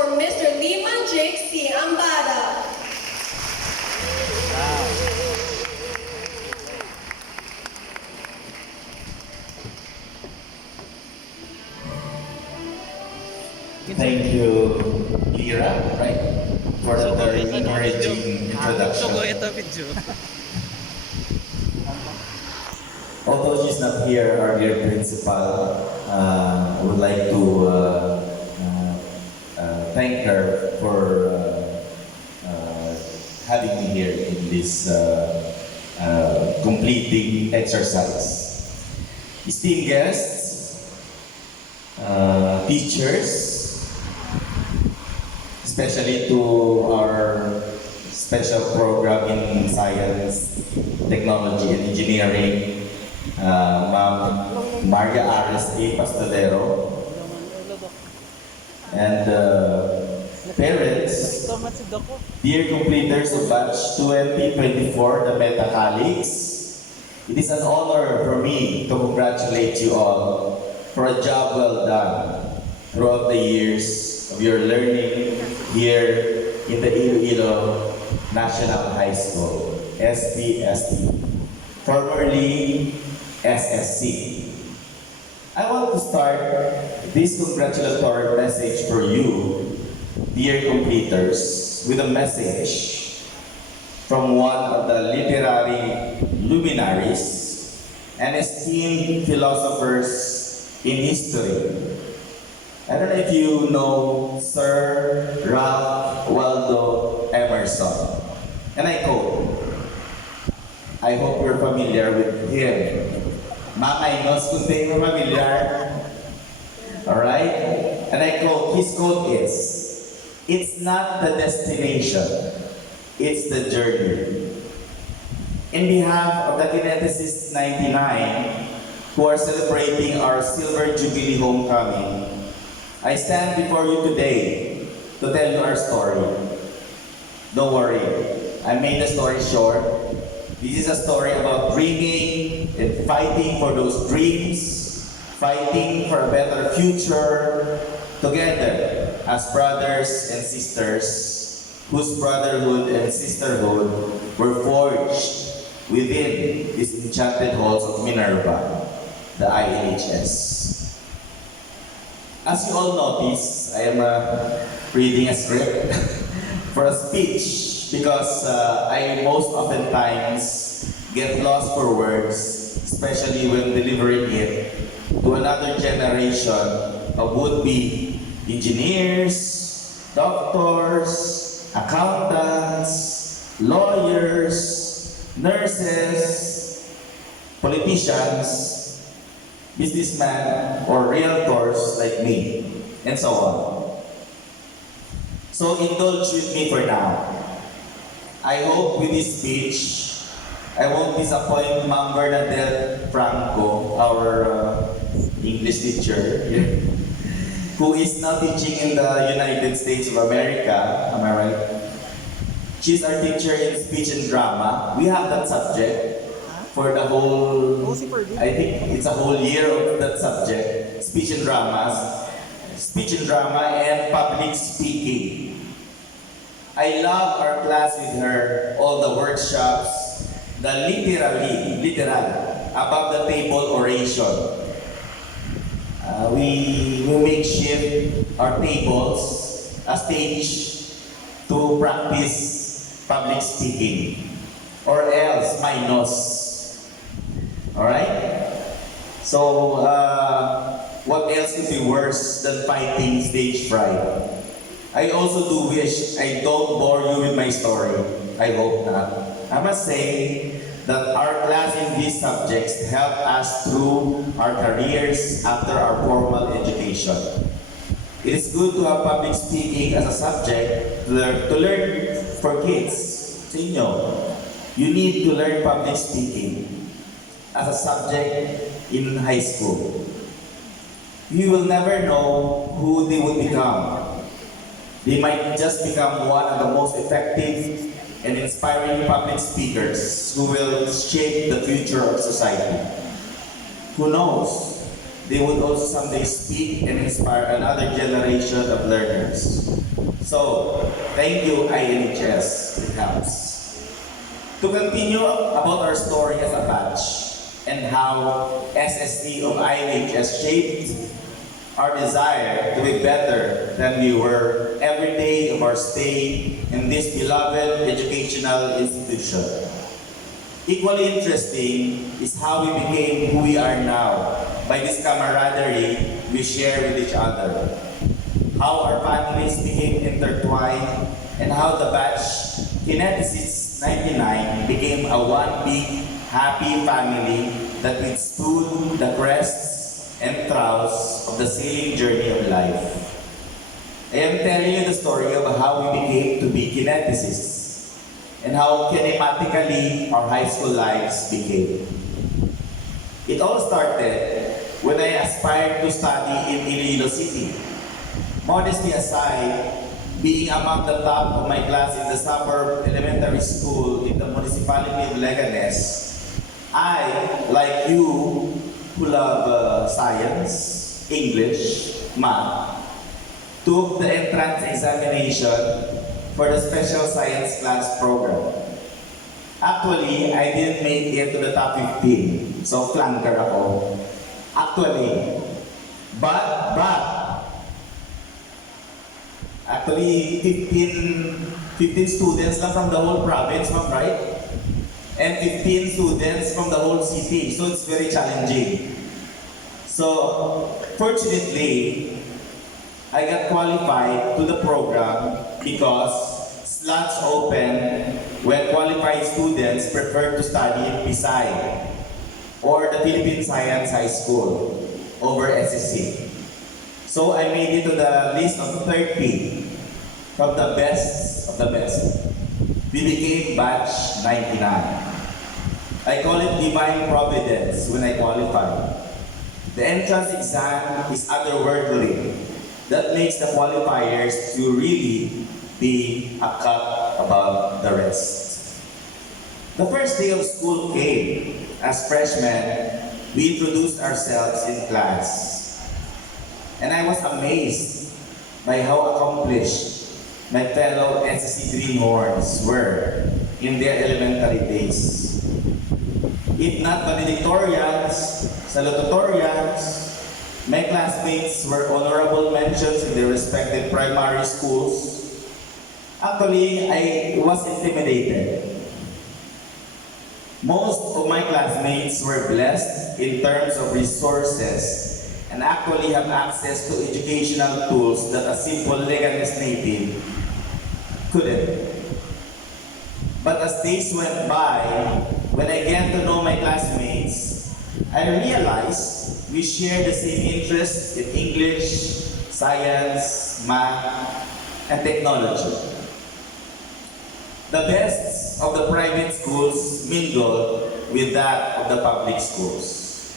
for Mr. Liman Jake C. Ambada. Thank you, Lira, right, for the very encouraging introduction. Although she's not here, our dear principal, would like to thank her for having me here in this completing exercise. Esteemed guests, teachers, especially to our special program in science, technology, and engineering, Ma'am Maria Ares A. Pastadero, and parents, dear completers of batch 2024, the Meta Colleagues, it is an honor for me to congratulate you all for a job well done throughout the years of your learning here in the Iloilo National High School, SPST, formerly SSC. I want to start this congratulatory message for you, dear completers, with a message from one of the literary luminaries and esteemed philosophers in history. I don't know if you know Sir Ralph Waldo Emerson. And I quote, I hope you're familiar with him. Mamay nos kung di mo familiar. Alright? And I quote, his quote is, it's not the destination, it's the journey. In behalf of the Kineticists 99, who are celebrating our Silver Jubilee Homecoming, I stand before you today to tell you our story. Don't worry, I made the story short. This is a story about dreaming and fighting for those dreams, fighting for a better future, together as brothers and sisters whose brotherhood and sisterhood were forged within these enchanted halls of Minerva, the ILHS. As you all notice, I am reading a script for a speech because I most oftentimes get lost for words, especially when delivering it to another generation of would-be engineers, doctors, accountants, lawyers, nurses, politicians, businessmen, or realtors like me, and so on. So indulge with me for now. I hope with this speech, I won't disappoint Ma'am Bernadette Franco, our English teacher, who is now teaching in the United States of America. Am I right? She's our teacher in speech and drama. We have that subject for the whole, I think it's a whole year of that subject, speech and drama and public speaking. I love our class with her, all the workshops, the literal, above the table oration. We makeshift our tables, a stage to practice public speaking, or else minus. Alright? So, what else could be worse than fighting stage fright? I also do wish I don't bore you with my story. I hope not. I must say that our class in these subjects helped us through our careers after our formal education. It is good to have public speaking as a subject to learn for kids. Sa inyo, you need to learn public speaking as a subject in high school. You will never know who they would become. They might just become one of the most effective and inspiring public speakers who will shape the future of society. Who knows? they would also someday speak and inspire another generation of learners. So, thank you INHS, it helps. To continue about our story as a batch and how SSD of INHS shaped our desire to be better than we were every day of our stay in this beloved educational institution. Equally interesting is how we became who we are now by this camaraderie we share with each other. How our families became intertwined and how the batch Kineticist 99 became a one big happy family that withstood the crests and troughs of the sailing journey of life. I am telling you the story of how we became to be kineticists and how kinematically our high school lives became. It all started when I aspired to study in Iloilo City. Modesty aside, being among the top of my class in the suburb elementary school in the municipality of Leganes, I, like you, who love science, English, math, took the entrance examination for the special science class program. Actually, I didn't make it to the top 15, so flanker ako. Actually, actually 15 students lang from the whole province, ma'am, right? And 15 students from the whole city, so it's very challenging. So, fortunately, I got qualified to the program because slots open when qualified students prefer to study in PSI or the Philippine Science High School over SSC. So I made it to the list of 30 from the best of the best. We became batch 99. I call it divine providence when I qualified. The entrance exam is otherworldly. That makes the qualifiers to really be a cut above the rest. The first day of school came. As freshmen, we introduced ourselves in class. And I was amazed by how accomplished my fellow SSC Greenhorns were in their elementary days. If not valedictorians, salutatorians, my classmates were honorable mentions in their respective primary schools. Actually, I was intimidated. Most of my classmates were blessed in terms of resources and actually have access to educational tools that a simple Leganes native couldn't. But as days went by, when I get to know my classmates, I realized we share the same interests in English, science, math, and technology. The best of the private schools mingled with that of the public schools.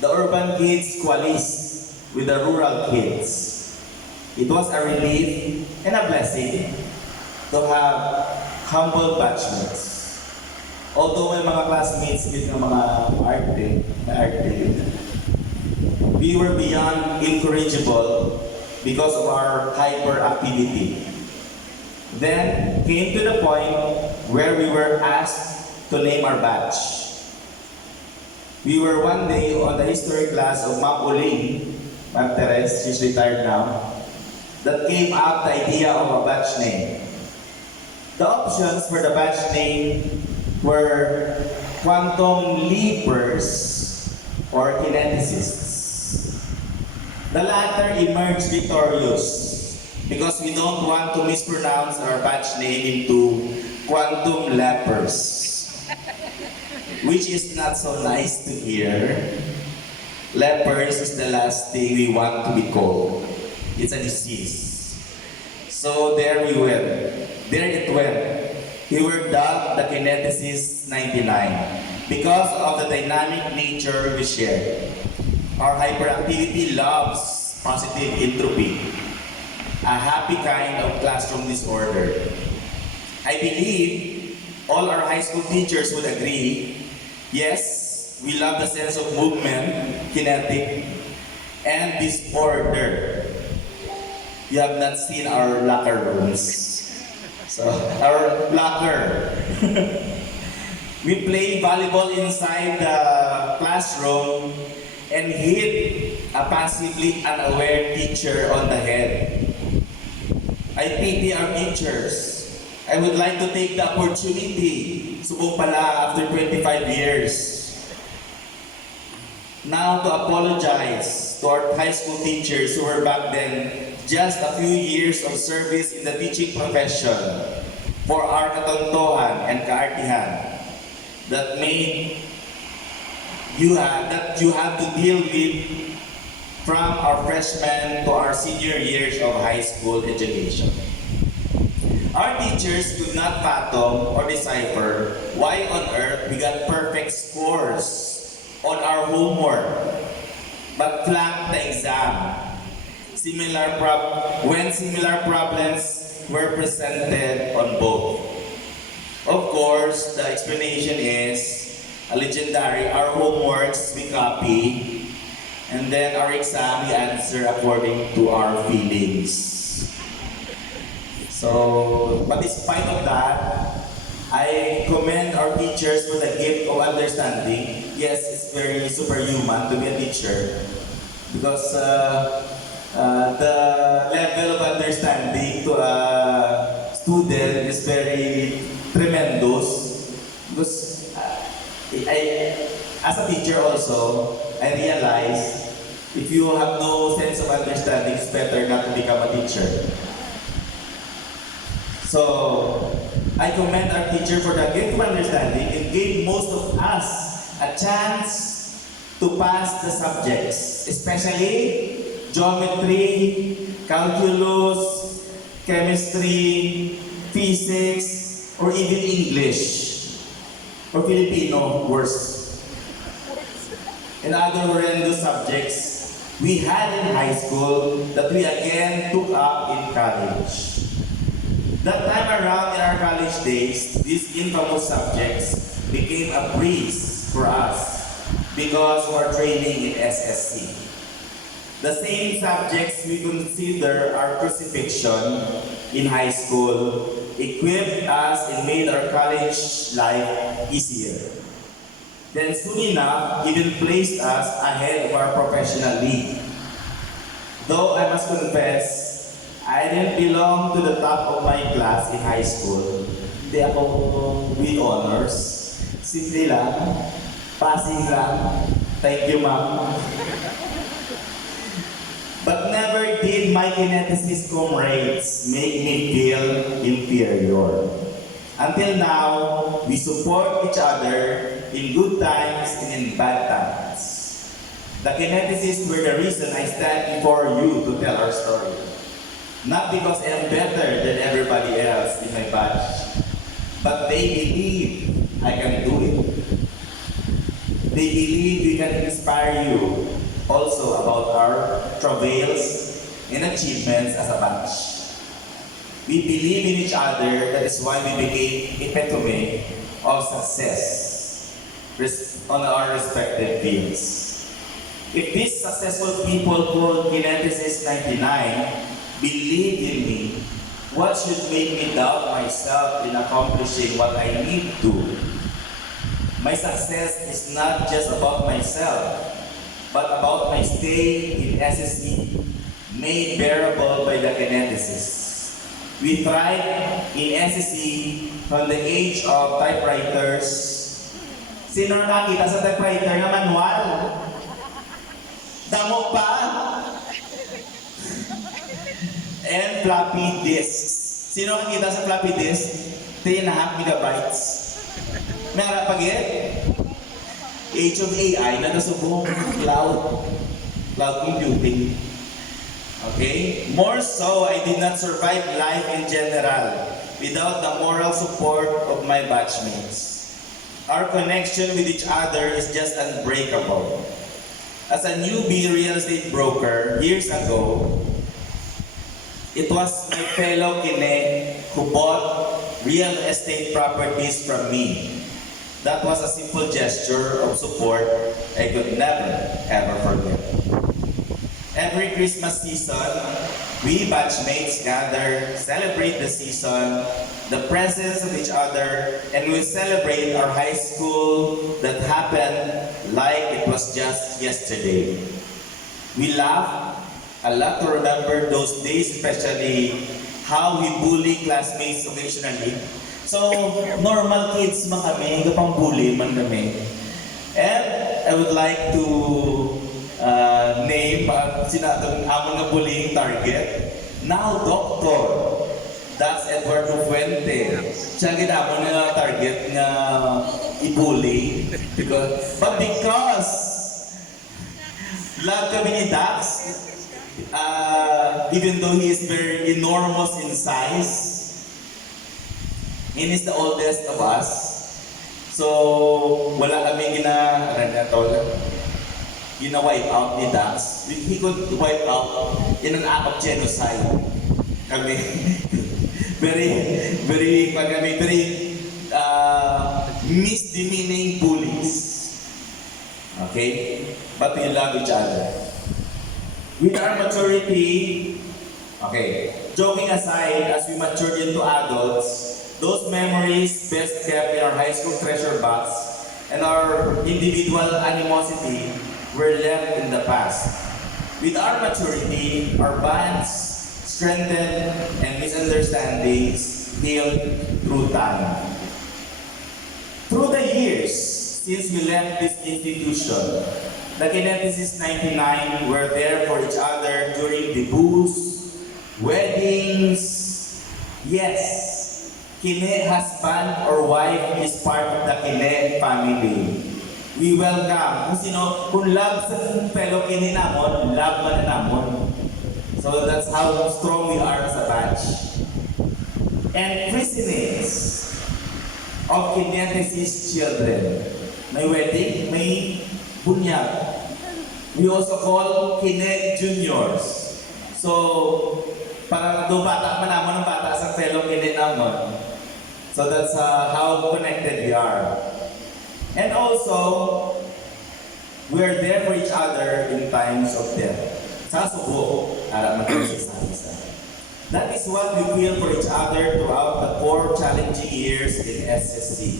The urban kids coalesced with the rural kids. It was a relief and a blessing to have humble batchmates. Although may mga classmates with mga arte, we were beyond incorrigible because of our hyperactivity. Then came to the point where we were asked to name our batch. We were one day on the history class of Ma'am Uling, Ma'am Teres, she's retired now, that came up the idea of a batch name. The options for the batch name were quantum leapers or kineticists. The latter emerged victorious because we don't want to mispronounce our batch name into quantum lepers. Which is not so nice to hear. Lepers is the last thing we want to be called. It's a disease. So there we went. There it went. We were dubbed the Kineticist 99 because of the dynamic nature we share. Our hyperactivity loves positive entropy, a happy kind of classroom disorder. I believe all our high school teachers would agree. Yes, we love the sense of movement, kinetic, and disorder. You have not seen our locker rooms. So, our locker. We play volleyball inside the classroom and hit a passively unaware teacher on the head. I pity our teachers. I would like to take the opportunity, subong pala after 25 years, now to apologize to our high school teachers who were back then just a few years of service in the teaching profession for our katontohan and kaartihan that you have to deal with from our freshman to our senior years of high school education. Our teachers could not fathom or decipher why on earth we got perfect scores on our homework but flunked the exam. When similar problems were presented on both. Of course, the explanation is a legendary. Our homeworks we copy, and then our exam we answer according to our feelings. So, but in spite of that, I commend our teachers for the gift of understanding. Yes, it's very superhuman to be a teacher because the level of understanding to a student is very tremendous. Because as a teacher also, I realize if you have no sense of understanding, it's better not to become a teacher. So, I commend our teacher for the gift of understanding. It gave most of us a chance to pass the subjects, especially geometry, calculus, chemistry, physics, or even English, or Filipino, worse. And other horrendous subjects we had in high school that we again took up in college. That time around in our college days, these infamous subjects became a breeze for us because of our training in SSC. The same subjects we consider our crucifixion in high school equipped us and made our college life easier. Then soon enough, even placed us ahead of our professional league. Though I must confess, I didn't belong to the top of my class in high school. Hindi ako with honors. Simple lang, passing lang. Thank you, ma'am. But never did my kineticist comrades make me feel inferior. Until now, we support each other in good times and in bad times. The kineticists were the reason I stand before you to tell our story. Not because I am better than everybody else in my batch, but they believe I can do it. They believe we can inspire you also about our travails and achievements as a batch. We believe in each other, that is why we became epitome of success on our respective fields. If these successful people called Kineticists 99 believed in me, what should make me doubt myself in accomplishing what I need to? My success is not just about myself, but about my stay in SSC, made bearable by the kineticists. We thrived in SSC from the age of typewriters. Sino nakita sa typewriter na manual? Damo pa! And floppy disks. Sino nakita sa floppy disk? 3.5 megabytes. Meron pag-it? Age of AI na nasubong cloud computing. Okay? More so, I did not survive life in general without the moral support of my batchmates. Our connection with each other is just unbreakable. As a newbie real estate broker years ago, it was my fellow Kine who bought real estate properties from me. That was a simple gesture of support I could never, ever forget. Every Christmas season, we batchmates gather, celebrate the season, the presence of each other, and we celebrate our high school that happened like it was just yesterday. We laugh a lot to remember those days, especially how we bully classmates occasionally. So, normal kids man kami, kapang bully man kami. And I would like to name sinatong amon nga bullying target. Now, Doctor. That's Eduardo Fuente. Siya ginamon nga target nga i-bully. But because love kami ni Dax, even though he is very enormous in size, he is the oldest of us. So, wala kami gina-wipe out ni Dax. He could wipe out in an act of genocide. Kami, very misdemeaning bullies. Okay? But we love each other. With our maturity, okay, joking aside, as we matured into adults, those memories best kept in our high school treasure box and our individual animosity were left in the past. With our maturity, our bonds strengthened and misunderstandings healed through time. Through the years since we left this institution, the Kineticist 99 were there for each other during debuts, weddings. Yes, Kine husband or wife is part of the Kine family. We welcome. Kung love sa fellow Kine namon, love man namon. So that's how strong we are as a batch. And christenings of Kineticist children. May wedding, may bunyag. We also call Kine Juniors. So, parang do bata man namon ng bata sa fellow Kine namon. So that's how connected we are. And also, we are there for each other in times of death. Sa subo, alam natin sa isa. That is what we feel for each other throughout the 4 challenging years in SSC.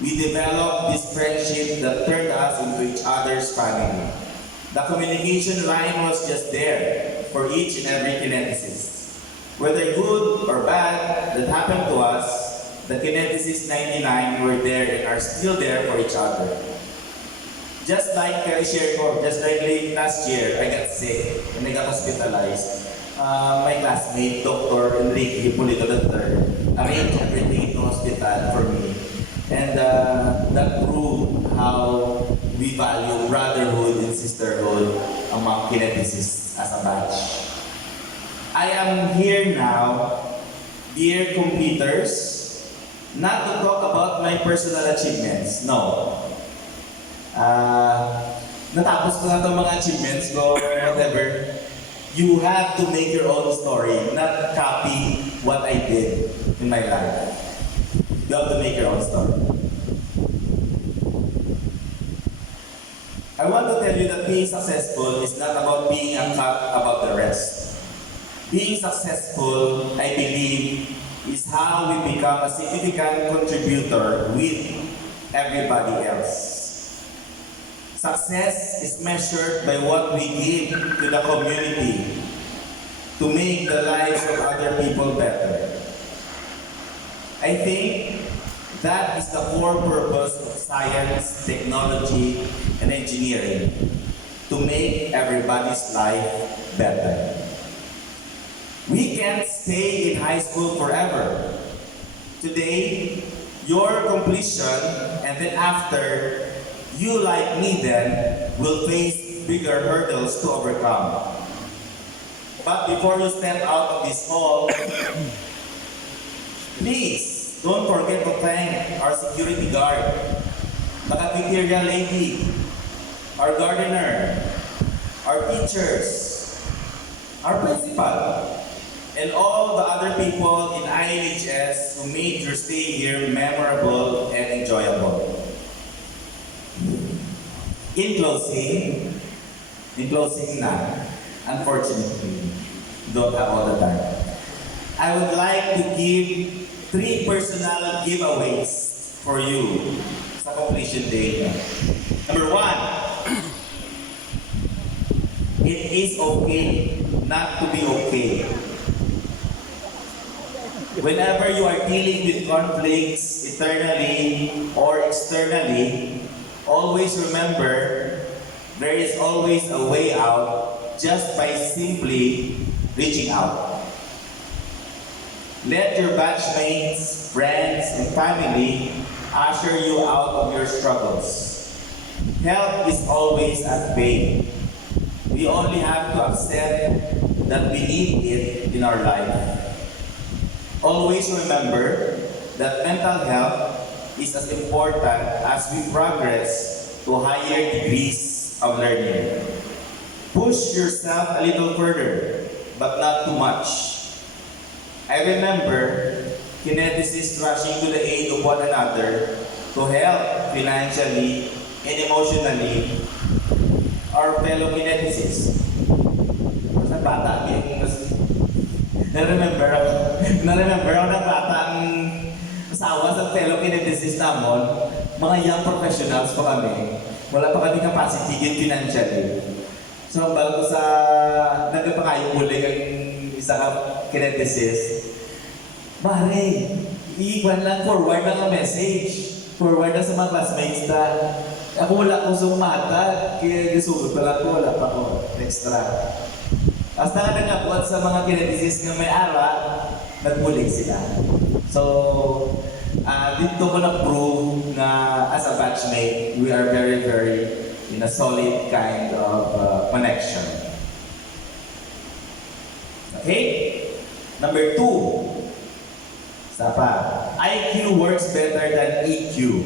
We developed this friendship that turned us into each other's family. The communication line was just there for each and every kineticist. Whether good or bad that happened to us, the Kineticist 99 were there and are still there for each other. Just like I shared ko, just like late last year, I got sick and I got hospitalized. My classmate, Dr. Enrique Hipolito III, arranged everything in the hospital for me. And that proved how we value brotherhood and sisterhood among kineticists as a batch. I am here now, dear completers, not to talk about my personal achievements, no. Natapos ko na itong mga achievements ko, whatever. You have to make your own story, not copy what I did in my life. You have to make your own story. I want to tell you that being successful is not about being a cut above the rest. Being successful, I believe, is how we become a significant contributor with everybody else. Success is measured by what we give to the community to make the lives of other people better. I think that is the core purpose of science, technology, and engineering, to make everybody's life better. We can't stay in high school forever. Today, your completion, and then after, you like me then, will face bigger hurdles to overcome. But before you step out of this hall, please don't forget to thank our security guard, the cafeteria lady, our gardener, our teachers, our principal, and all the other people in INHS who made your stay here memorable and enjoyable. In closing na, Unfortunately, don't have all the time. I would like to give 3 personal giveaways for you sa completion day niya. Number 1, it is okay not to be okay. Whenever you are dealing with conflicts internally or externally, always remember there is always a way out just by simply reaching out. Let your batchmates, friends, and family usher you out of your struggles. Help is always at bay. We only have to accept that we need it in our life. Always remember that mental health is as important as we progress to higher degrees of learning. Push yourself a little further, but not too much. I remember kineticists rushing to the aid of one another to help financially and emotionally our fellow kineticists. Sa bata, na-remember ako ng batang asawa sa fellow kineticist namon, mga young professionals pa kami. Wala pa kami capacity yun financially. So, bago sa nagpapakayo muli ang isa ka kineticist, Mare, iwan lang, forward lang ang message. Forward lang sa mga classmates na ako wala ko sumata, kaya gisugod pala ko, wala pa ko extra. Basta nga nagkapuan sa mga kineticist na may ara, nagmuli sila. So, dito ko na-prove na as a batchmate, we are very, very in a solid kind of connection. Okay? Number 2, isa pa, IQ works better than EQ.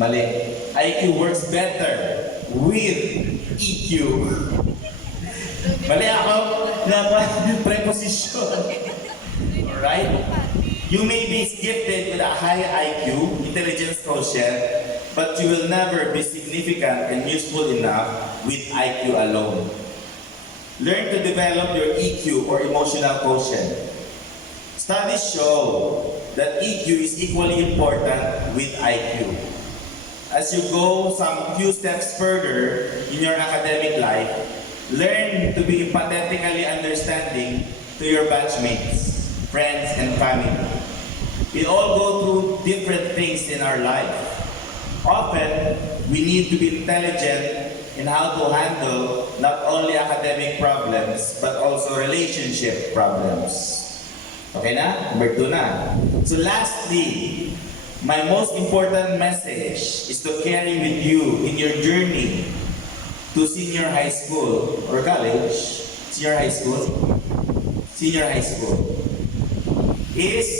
Mali. IQ works better with EQ. Mali ako na preposition. Alright? You may be gifted with a high IQ, intelligence quotient, but you will never be significant and useful enough with IQ alone. Learn to develop your EQ or emotional quotient. Studies show that EQ is equally important with IQ. As you go some few steps further in your academic life, learn to be empathetically understanding to your batchmates, friends, and family. We all go through different things in our life. Often, we need to be intelligent in how to handle not only academic problems, but also relationship problems. Okay na? Number 2 na. So lastly, my most important message is to carry with you in your journey to senior high school or college, senior high school is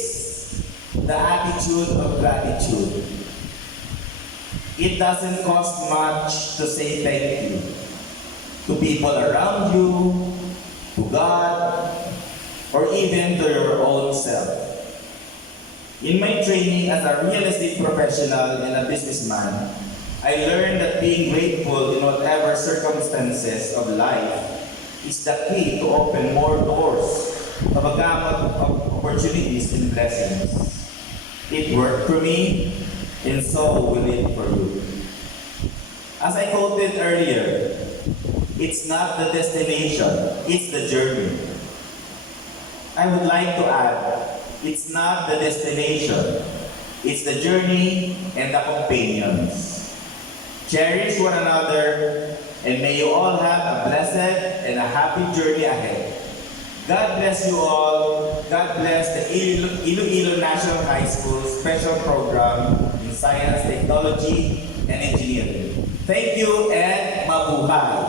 the attitude of gratitude. It doesn't cost much to say thank you to people around you, to God, or even to your own self. In my training as a real estate professional and a businessman, I learned that being grateful in whatever circumstances of life is the key to open more doors of a gamut of opportunities and blessings. It worked for me, and so will it for you. As I quoted earlier, it's not the destination, it's the journey. I would like to add, it's not the destination, it's the journey and the companions. Cherish one another, and may you all have a blessed and a happy journey ahead. God bless you all. God bless the Iloilo National High School Special Program in Science, Technology, and Engineering. Thank you and mabuhay!